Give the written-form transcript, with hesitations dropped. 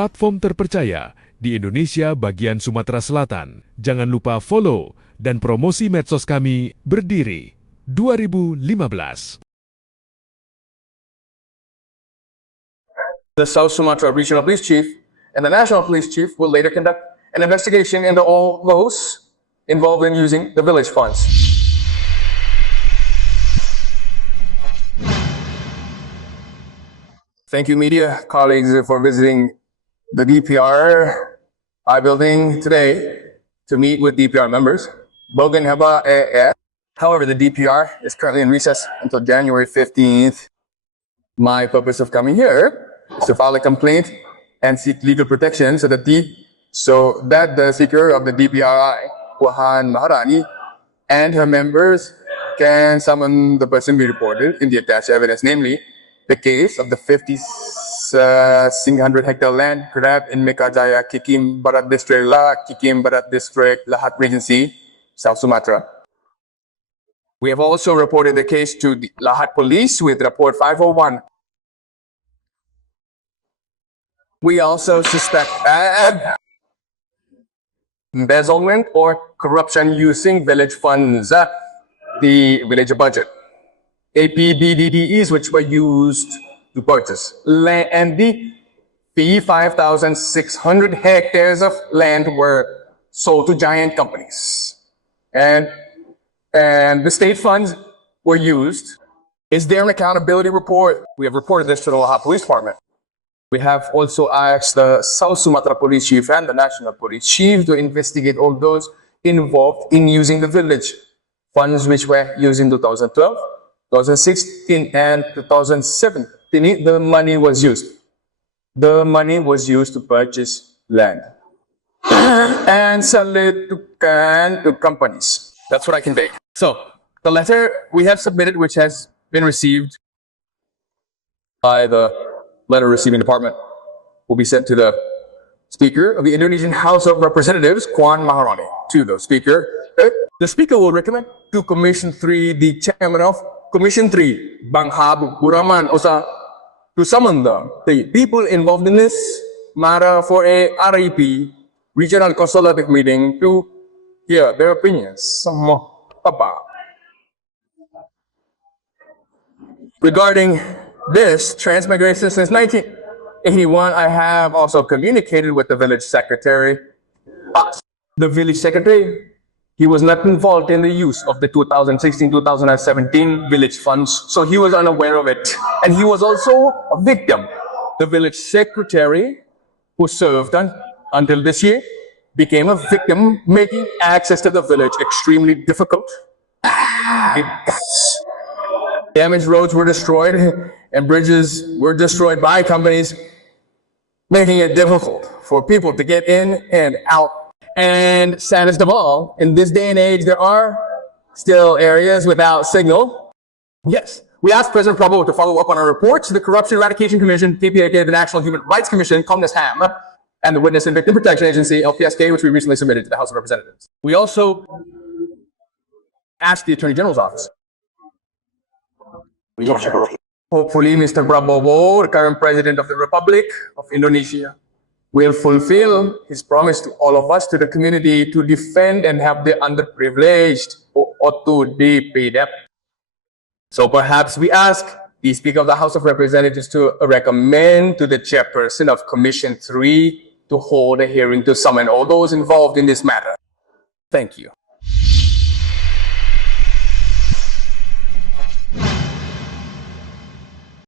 platform terpercaya di Indonesia bagian Sumatera Selatan. Jangan lupa follow dan promosi medsos kami berdiri 2015. The South Sumatra Regional Police Chief and the National Police Chief will later conduct an investigation into all those involved in using the village funds. Thank you, media colleagues, for visiting the DPR building today to meet with DPR members. However, the DPR is currently in recess until January 15th. My purpose of coming here is to file a complaint and seek legal protection so that the Speaker of the DPRI, Puan Maharani, and her members can summon the person we reported in the attached evidence, namely the case of the 600 hectare land grabbed in Mekajaya, Kikim Barat District, Lahat Regency, South Sumatra. We have also reported the case to the Lahat Police with report 501. We also suspect embezzlement or corruption using village funds, the village budget. APBDDEs which were used to purchase land, and the 5,600 hectares of land were sold to giant companies. And the state funds were used. Is there an accountability report? We have reported this to the Lahat Police Department. We have also asked the South Sumatra Police Chief and the National Police Chief to investigate all those involved in using the village funds which were used in 2012, 2016, and 2017. The money was used. The money was used to purchase land and sell it to companies. That's what I convey. So, the letter we have submitted, which has been received by the letter receiving department, will be sent to the Speaker of the Indonesian House of Representatives, Puan Maharani, to the Speaker. The Speaker will recommend to Commission 3, the Chairman of Commission 3, Bang Habu Buraman Osa, to summon the people involved in this matter for a REP, Regional Consultative Meeting, to hear their opinions. Regarding this transmigration since 1981, I have also communicated with the village secretary. The village secretary, he was not involved in the use of the 2016-2017 village funds, so he was unaware of it. And he was also a victim. The village secretary, who served until this year, became a victim, making access to the village extremely difficult. Damaged roads were destroyed and bridges were destroyed by companies, making it difficult for people to get in and out. And saddest of all, in this day and age, there are still areas without signal. Yes, we asked President Prabowo to follow up on our reports to the Corruption Eradication Commission, KPAK, the National Human Rights Commission, Comnas Ham, and the Witness and Victim Protection Agency, LPSK, which we recently submitted to the House of Representatives. We also asked the Attorney General's office. Hopefully, Mr. Prabowo, the current President of the Republic of Indonesia, will fulfill his promise to all of us, to the community, to defend and help the underprivileged or to the PDEP. So perhaps we ask the Speaker of the House of Representatives to recommend to the Chairperson of Commission 3 to hold a hearing to summon all those involved in this matter. Thank you.